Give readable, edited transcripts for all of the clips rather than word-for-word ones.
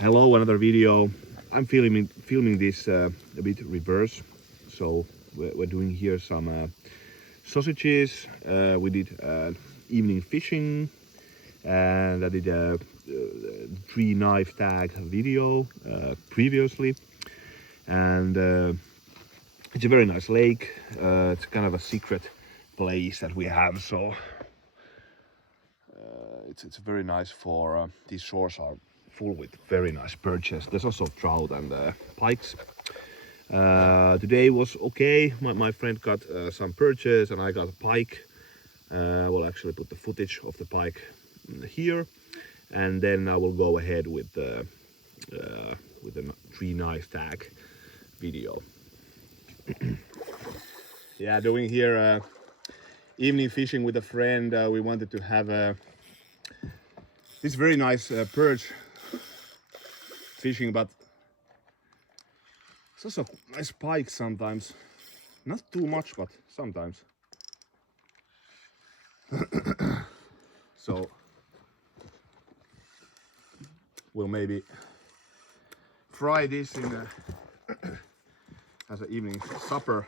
Hello, another video. I'm filming this a bit reverse. So we're doing here some sausages. We did evening fishing, and I did a tree knife tag video previously. And it's a very nice lake. It's kind of a secret place that we have. So it's very nice for these shores are full with very nice perches. There's also trout and pikes. Today was okay. My friend got some perches and I got a pike. I will actually put the footage of the pike here, and then I will go ahead with the tree knife tag video. Yeah, doing here evening fishing with a friend. We wanted to have this very nice perch fishing, but it's also nice pike sometimes. Not too much, but sometimes. So we'll maybe fry this in as an evening supper.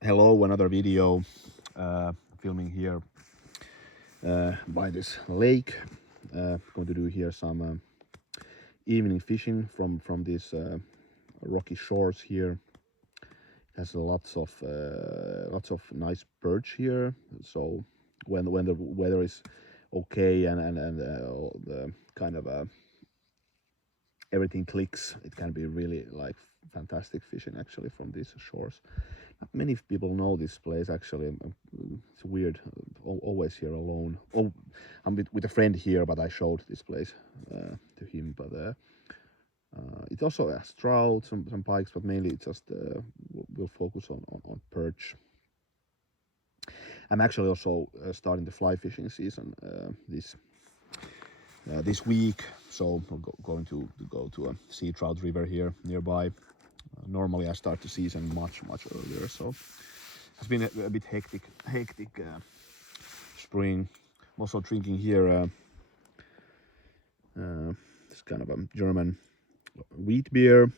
Hello, another video filming here by this lake. Going to do here some evening fishing from these rocky shores here. Has lots of nice perch here. So when the weather is okay and the kind of everything clicks, it can be really like fantastic fishing actually from these shores. Not many people know this place actually. It's weird, always here alone. Oh, I'm with a friend here, but I showed this place to him. But it also has trout, some pikes, but mainly it just will focus on perch. I'm actually also starting the fly fishing season this week, so I'm going to go to a sea trout river here nearby. Normally I start the season much earlier, so it's been a bit hectic spring. I'm also drinking here this kind of a German wheat beer.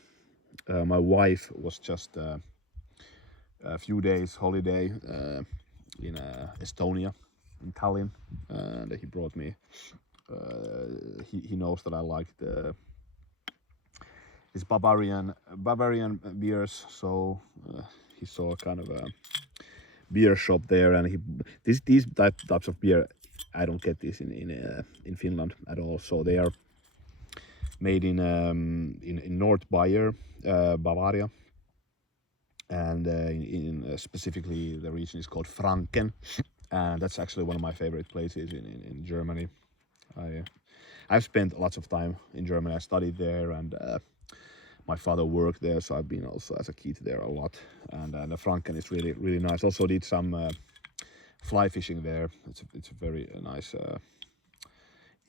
My wife was just a few days holiday in Estonia, in Tallinn, and he brought me. He knows that I like these Bavarian beers, so he saw kind of a beer shop there, and these types of beer I don't get this in Finland at all. So they are made in North Bavaria, and in specifically the region is called Franken, and that's actually one of my favorite places in Germany. I've spent lots of time in Germany. I studied there, and my father worked there, so I've been also as a kid there a lot. And the Franken is really nice. Also did some fly fishing there. It's a very nice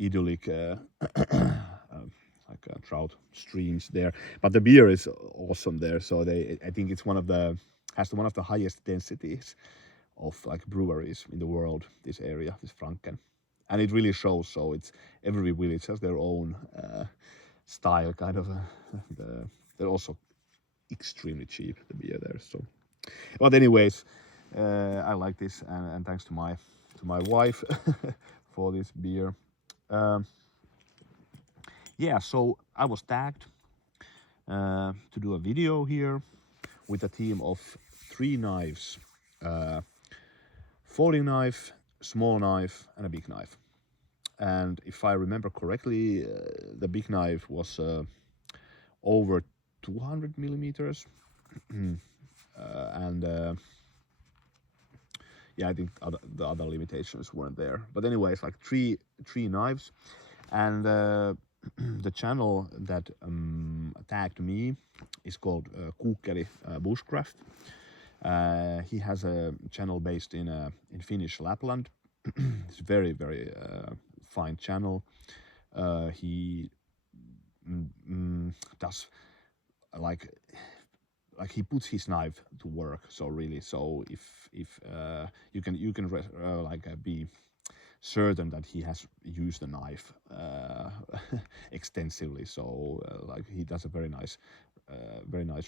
idyllic like trout streams there. But the beer is awesome there. So I think it's one of the highest densities of like breweries in the world. This area, this Franken. And it really shows. So it's every village has their own style, kind of. They're also extremely cheap, the beer there. So, but anyways, I like this, and thanks to my wife for this beer. Yeah, so I was tagged to do a video here with a team of 3 knives: folding knife, small knife, and a big knife. And if I remember correctly, the big knife was over 200 millimeters. And yeah, I think the other limitations weren't there. But anyways, like three knives. And the channel that tagged me is called Bushcraft. He has a channel based in Finnish Lapland. It's very fine channel. He does like he puts his knife to work. So really, so if you can be certain that he has used the knife extensively. So like he does a very nice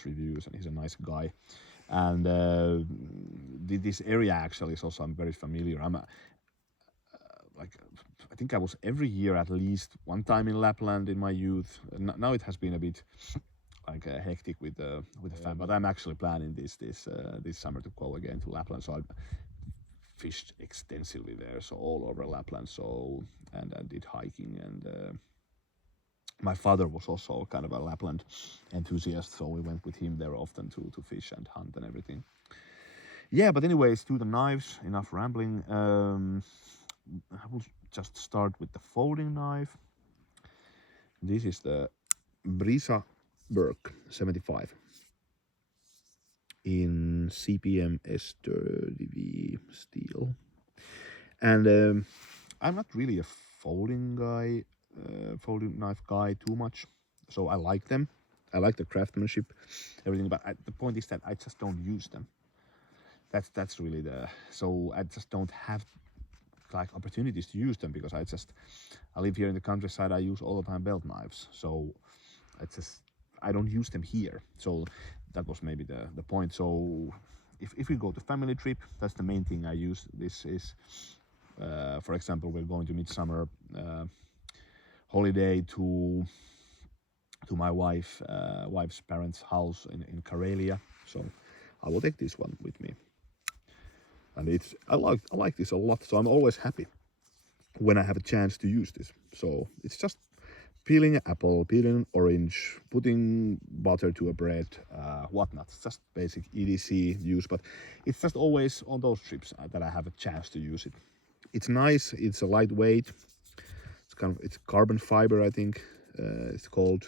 reviews, and he's a nice guy. And this area actually is also I'm very familiar. I think I was every year at least one time in Lapland in my youth. Now it has been a bit hectic with the family, but I'm actually planning this summer to go again to Lapland. So I fished extensively there, so all over Lapland. So and did hiking, and my father was also kind of a Lapland enthusiast, so we went with him there often to fish and hunt and everything. Yeah, but anyways, to the knives. Enough rambling. I will just start with the folding knife. This is the Brisa Burke 75 in CPM S30V steel. And I'm not really a folding knife guy too much, so I like them. I like the craftsmanship, everything, but the point is that I just don't use them. That's really so I just don't have like opportunities to use them, because I live here in the countryside. I use all the time belt knives, so I don't use them here. So that was maybe the point. So if we go to family trip, that's the main thing I use. This is for example, we're going to midsummer holiday to my wife's parents' house in Karelia, so I will take this one with me. And I like this a lot, so I'm always happy when I have a chance to use this. So it's just peeling an apple, peeling an orange, putting butter to a bread, whatnot. It's just basic EDC use, but it's just always on those trips that I have a chance to use it. It's nice. It's a lightweight. It's carbon fiber, I think it's called.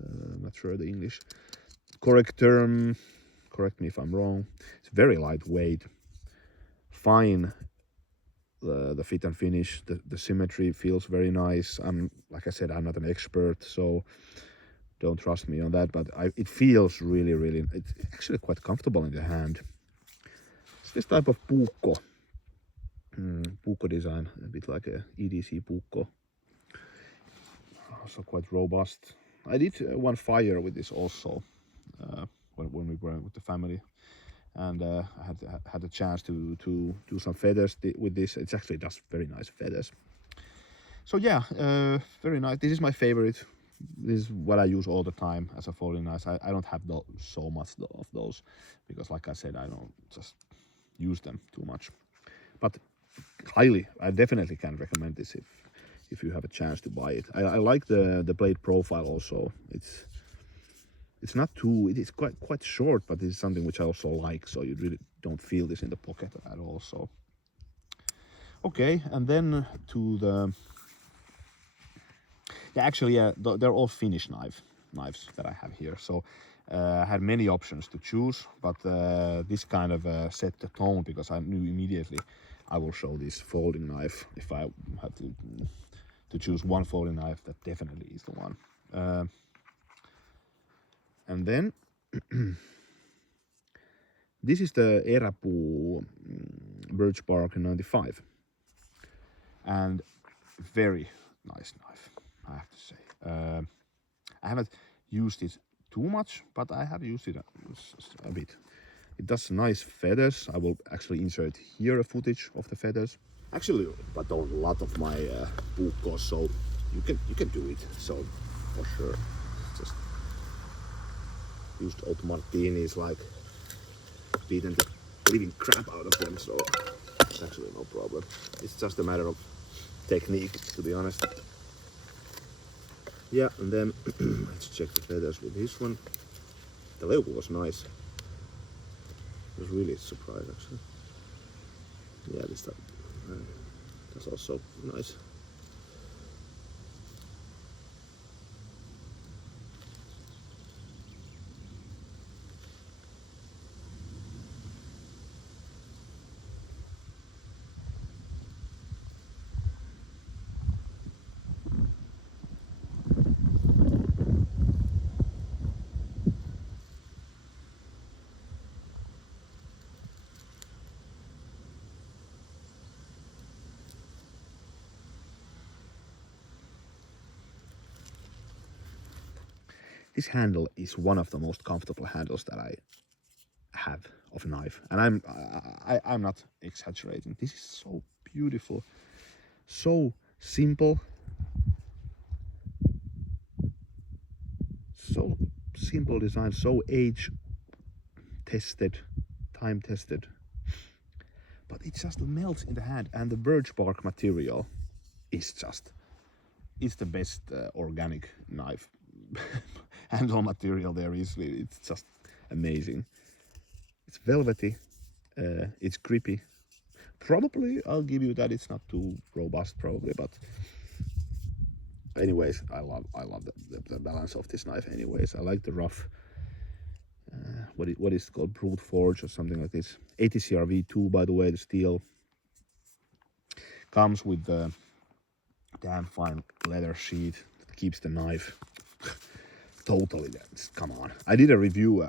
I'm not sure the English correct term. Correct me if I'm wrong. It's very lightweight. Fine. The fit and finish, the symmetry feels very nice. Like I said, I'm not an expert, so don't trust me on that, but it feels really, it's actually quite comfortable in the hand. It's this type of puukko design, a bit like a EDC puukko. Also quite robust. I did one fire with this also when we were with the family. And I had a chance to do some feathers with this. It actually does very nice feathers. So yeah, very nice. This is my favorite. This is what I use all the time as a folding knife. I don't have so much of those, because like I said, I don't just use them too much. But I definitely can recommend this if you have a chance to buy it. I like the blade profile also. It's not too, it is quite short, but it's something which I also like, so you really don't feel this in the pocket at all. So okay, and then to they're all Finnish knives that I have here. So I had many options to choose, but this kind of set the tone, because I knew immediately I will show this folding knife. If I had to choose one folding knife, that definitely is the one. And then this is the Eräpuu birch bark 95, and very nice knife, I have to say. I haven't used it too much, but I have used it a bit. It does nice feathers. I will actually insert here a footage of the feathers. Actually, but a lot of my puukkos, so you can do it. So for sure, just used old martinis, like beaten the living crap out of them, so it's actually no problem. It's just a matter of technique, to be honest. Yeah, and then let's check the feathers with this one. The leuku was nice. I was really surprised, actually. Yeah, that's also nice. This handle is one of the most comfortable handles that I have of a knife, and I'm not exaggerating. This is so beautiful, so simple, so simple design, so age tested, time tested, but it just melts in the hand. And the birch bark material is just, it's the best organic knife handle material there is. It's just amazing. It's velvety, it's grippy. Probably I'll give you that it's not too robust probably, but anyways, I love the balance of this knife. Anyways, I like the rough, what is it called, brute forge or something like this. ATCR V2, by the way. The steel comes with the damn fine leather sheet that keeps the knife totally. Come on, I did a review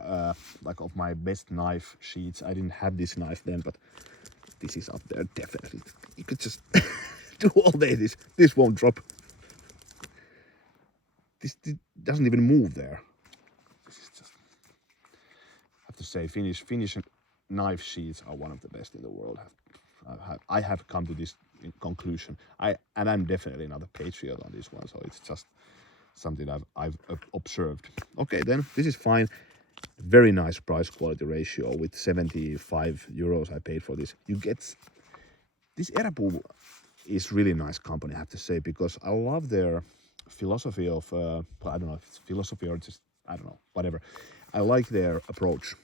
like of my best knife sheets. I didn't have this knife then, but this is up there definitely. You could just do all day. This won't drop. This doesn't even move there. This is just, I have to say, Finnish knife sheets are one of the best in the world. I have come to this conclusion. I'm definitely not a patriot on this one, so it's just something I've observed. Okay, then this is fine. Very nice price quality ratio. With 75 euros I paid for this. You get this. Erapuu is really nice company, I have to say, because I love their philosophy of I don't know if it's philosophy or just, I don't know, whatever. I like their approach.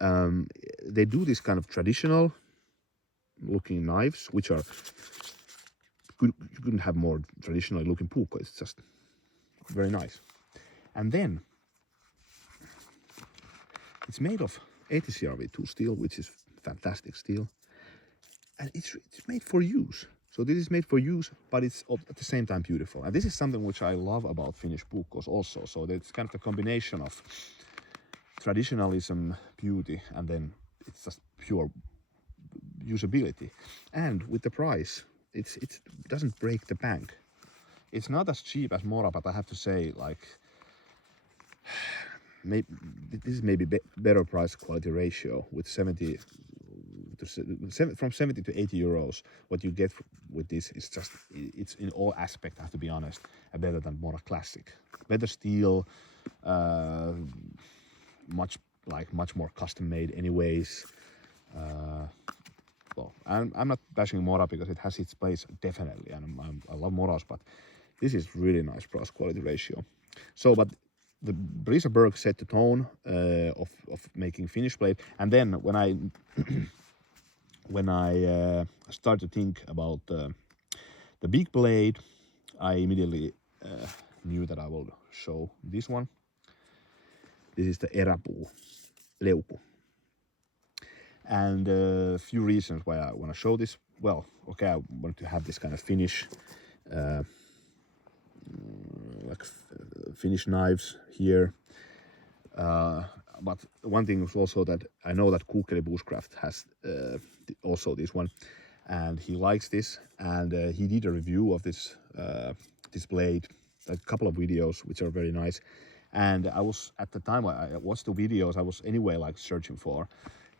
They do this kind of traditional looking knives, which are you couldn't have more traditional looking puukko. It's just very nice. And then it's made of ATCR V2 steel, which is fantastic steel, and it's made for use. So this is made for use, but it's at the same time beautiful. And this is something which I love about Finnish puukkos also. So it's kind of a combination of traditionalism, beauty, and then it's just pure usability. And with the price, it doesn't break the bank. It's not as cheap as Mora, but I have to say, like, maybe this is maybe better price quality ratio with 70 from 70 to 80 euros. What you get with this is just, it's in all aspects, I have to be honest, better than Mora Classic. Better steel, much more custom made anyways. Well, I'm not bashing Mora because it has its place definitely, and I love Moras, but this is really nice price quality ratio. So, but the Brisa Berg set the tone of making Finnish blade, and then when I when I start to think about the big blade, I immediately knew that I will show this one. This is the Erapuu Leuku. And a few reasons why I want to show this. Well, okay, I want to have this kind of Finnish, Finnish knives here. But one thing is also that I know that Kukkeli Bushcraft has also this one, and he likes this, and he did a review of this this blade, a couple of videos which are very nice. And I was, at the time I watched the videos, I was anyway like searching for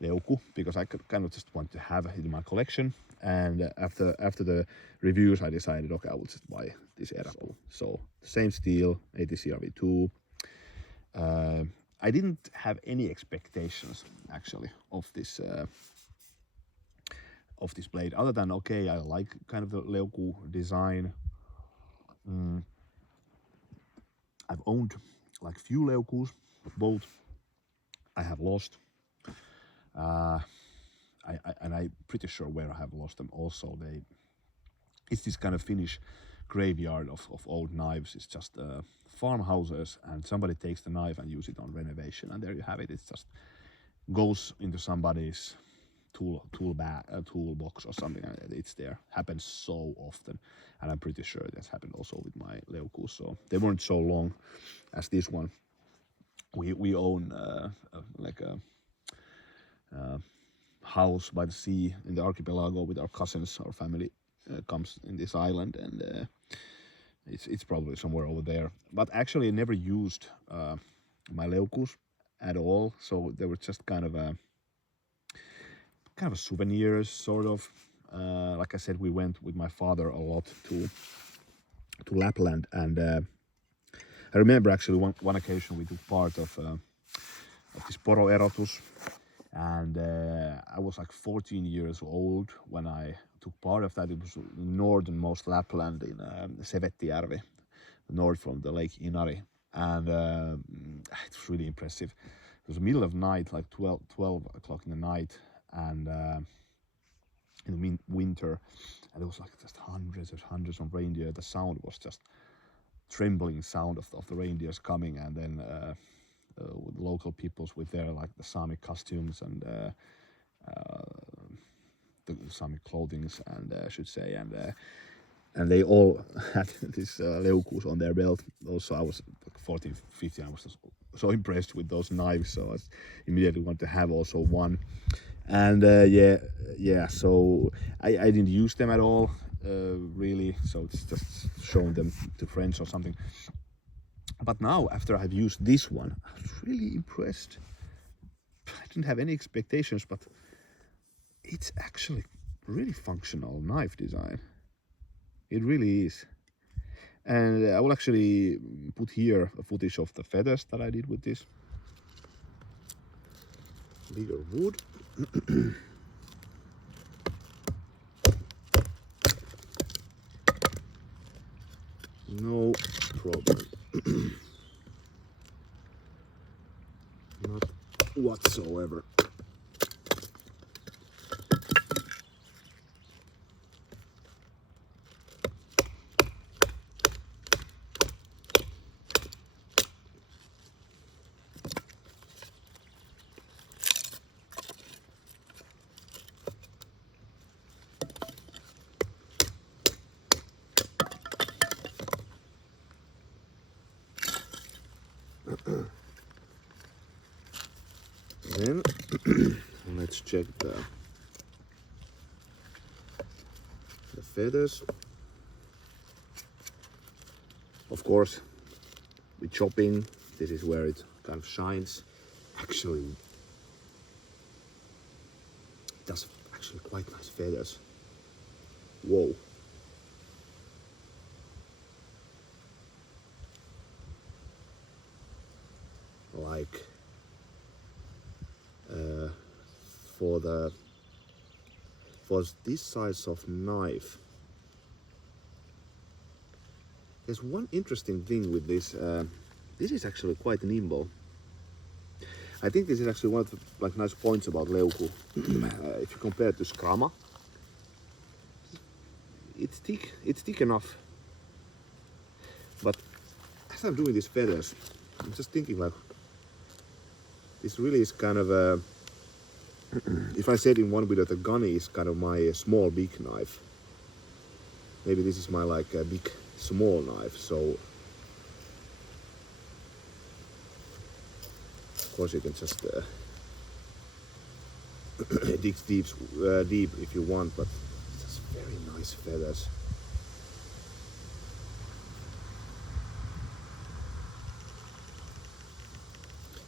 Leuku because I could kind of just want to have it in my collection. And after the reviews, I decided, okay, I will just buy this Erapuu. So same steel, ATCR V2. I didn't have any expectations actually of this blade, other than, okay, I like kind of the Leuku design. I've owned like few Leukus, but both I have lost. I'm pretty sure where I have lost them also. It's this kind of Finnish graveyard of old knives. It's just farmhouses, and somebody takes the knife and use it on renovation, and there you have it. It just goes into somebody's toolbox or something, and it's there. Happens so often, and I'm pretty sure that's happened also with my Leukus. So they weren't so long as this one. We own like a house by the sea in the archipelago with our cousins. Our family comes in this island, and it's probably somewhere over there. But actually, I never used my leukus at all. So they were just kind of souvenirs, sort of. Like I said, we went with my father a lot to Lapland, and I remember actually one occasion we took part of this poro erotus, and I was like 14 years old when I took part of that. It was northernmost Lapland in Sevettijärvi, north from the Lake Inari, and it was really impressive. It was the middle of night, like 12 o'clock in the night, and in the winter, and it was like just hundreds of reindeer. The sound was just trembling sound of the reindeers coming, and then with local peoples with their like the Sami costumes and the Sami clothings, and I should say, and they all had this leukus on their belt. Also, I was like 14, 15. I was just so impressed with those knives, so I immediately wanted to have also one. And yeah. So I didn't use them at all, really. So it's just showing them to friends or something. But now, after I've used this one, I was really impressed. I didn't have any expectations, but it's actually really functional knife design. It really is. And I will actually put here a footage of the feathers that I did with this. Bigger wood. No problem. Not whatsoever. Then let's check the feathers. Of course, with chopping, this is where it kind of shines. Actually, it does actually quite nice feathers. Whoa. Like for this size of knife, there's one interesting thing with this. This is actually quite nimble. I think this is actually one of the like nice points about leuku. If you compare it to skrama, it's thick. It's thick enough. But as I'm doing these feathers, I'm just thinking like this really is kind of a. If I said in one video that the gun is kind of my small big knife, maybe this is my like a big small knife. So of course you can just dig deep if you want, but it's just very nice feathers.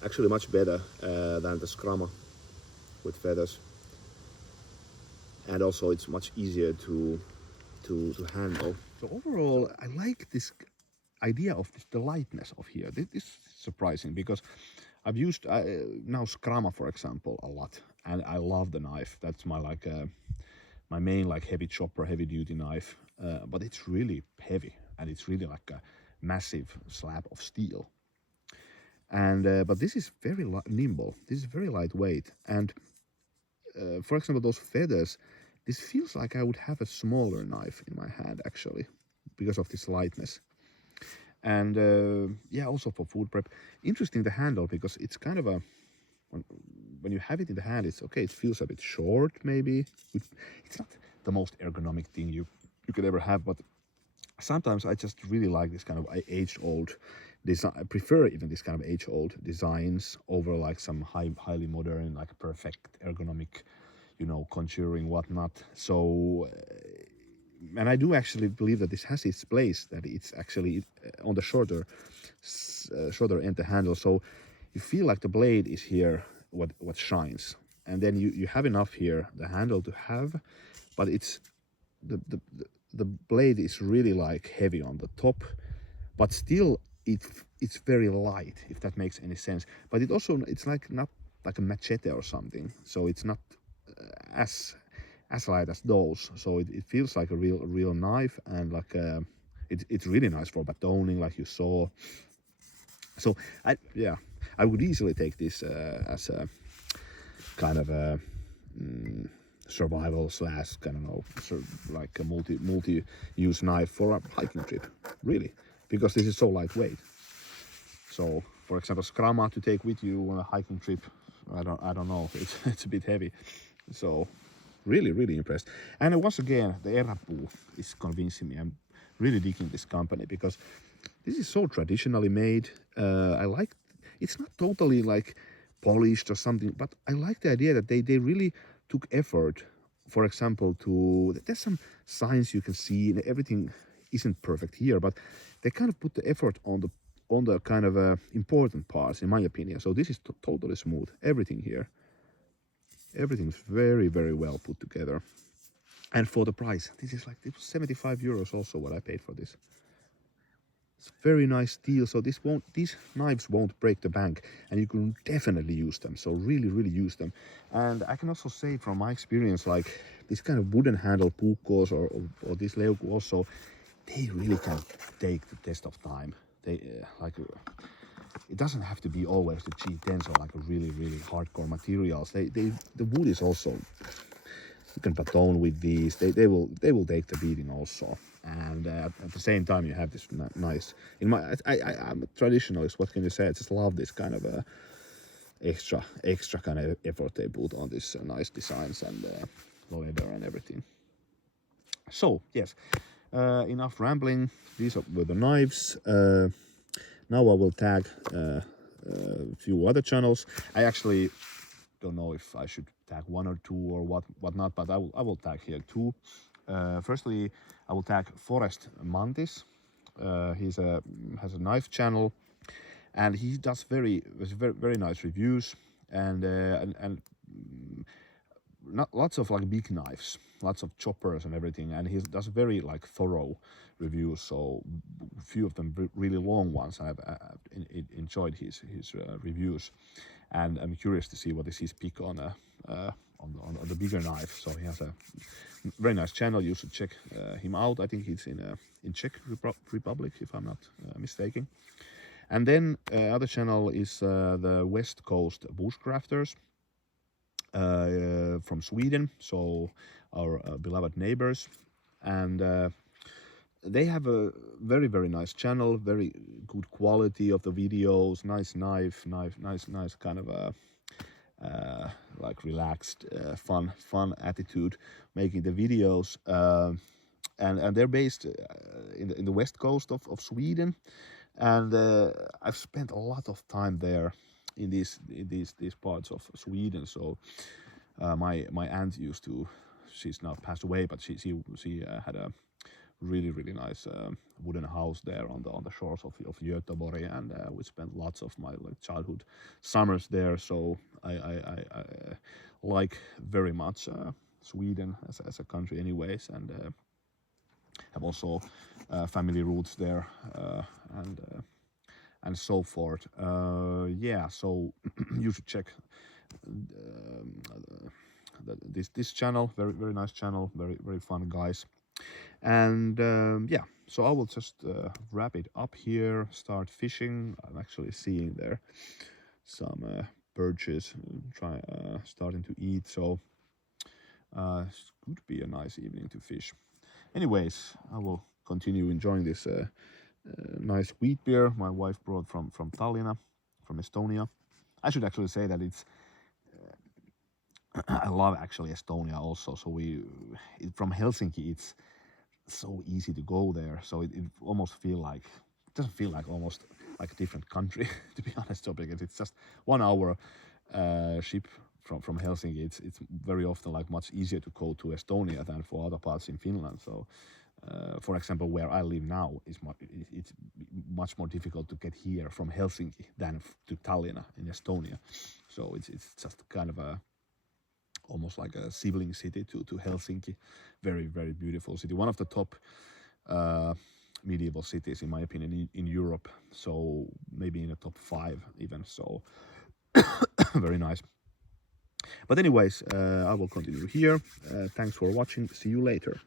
Actually much better than the skrama with feathers, and also it's much easier to handle. So overall, I like this idea of the lightness of here. This is surprising because I've used now skrama, for example, a lot, and I love the knife. That's my like my main like heavy chopper, heavy duty knife. But it's really heavy, and it's really like a massive slab of steel. And but this is very nimble. This is very lightweight, and for example, those feathers, this feels like I would have a smaller knife in my hand actually, because of this lightness. And yeah, also for food prep, interesting the handle, because it's kind of a, when you have it in the hand, it's okay, it feels a bit short maybe. It's not the most ergonomic thing you could ever have, but sometimes I just really like this kind of age-old design. I prefer even this kind of age-old designs over like some highly modern, like perfect ergonomic, you know, contouring whatnot. So and I do actually believe that this has its place, that it's actually on the shorter end the handle. So you feel like the blade is here what shines, and then you have enough here the handle to have, but it's the blade is really like heavy on the top, but still it's very light, if that makes any sense. But it also, it's like not like a machete or something, so it's not as light as those, so it feels like a real knife, and like it's really nice for batoning, like you saw. So I would easily take this as a kind of a survival slash, I don't know, like a multi-use knife for a hiking trip, really, because this is so lightweight. So, for example, Scrama to take with you on a hiking trip, I don't know, it's a bit heavy. So, really impressed. And once again, the Erapu is convincing me. I'm really digging this company because this is so traditionally made. I like, it's not totally like polished or something, but I like the idea that they really took effort. For example, there's some signs you can see, and everything isn't perfect here, but they kind of put the effort on the kind of important parts, in my opinion. So this is totally smooth. Everything here, everything's very well put together. And for the price, this is like, it was 75 euros also what I paid for this. It's a very nice deal. So these knives won't break the bank, and you can definitely use them. So really use them. And I can also say from my experience, like this kind of wooden handle puukko's or this leuku also, they really can take the test of time. They it doesn't have to be always the G10s or like a really hardcore materials. The wood is also, you can baton with these. They will take the beating also. And at the same time, you have this nice. I'm a traditionalist. What can you say? I just love this kind of extra kind of effort they put on this nice designs and leather and everything. So yes, enough rambling. These were the knives. Now I will tag a few other channels. I actually don't know if I should tag one or two or what not, but I will tag here two. Firstly, I will tag Forest Mantis. Has a knife channel, and he does very nice reviews, and not lots of like big knives, lots of choppers and everything, and he does very like thorough reviews. So a few of them really long ones. I've enjoyed his reviews, and I'm curious to see what is his pick on the bigger knife. So he has a very nice channel. You should check him out. I think he's in Czech Republic, if I'm not mistaken. And then other channel is the West Coast Bushcrafters from Sweden, so our beloved neighbors, and they have a very nice channel, very good quality of the videos, nice knife, nice kind of like relaxed, fun attitude making the videos, and they're based in the west coast of Sweden, and I've spent a lot of time there in these parts of Sweden. So my aunt used to, she's now passed away, but she had a really nice wooden house there on the shores of Göteborg, and we spent lots of my childhood summers there. So I like very much Sweden as a country anyways, and have also family roots there, and so forth. Yeah, so you should check this channel. Very nice channel, very fun guys. And yeah, so I will just wrap it up here, start fishing. I'm actually seeing there some perches starting to eat, so it could be a nice evening to fish. Anyways, I will continue enjoying this nice wheat beer my wife brought from Tallinna, from Estonia. I should actually say that it's I love actually Estonia also. So from Helsinki, it's so easy to go there. So it almost doesn't feel like almost like a different country to be honest. So because it's just 1 hour ship from Helsinki. It's very often like much easier to go to Estonia than for other parts in Finland. So For example, where I live now it's much more difficult to get here from Helsinki than to Tallinna in Estonia. So it's just kind of a almost like a sibling city to Helsinki. Very, very beautiful city. One of the top medieval cities, in my opinion, in Europe. So maybe in the top 5 even. So very nice. But anyways, I will continue here. Thanks for watching. See you later.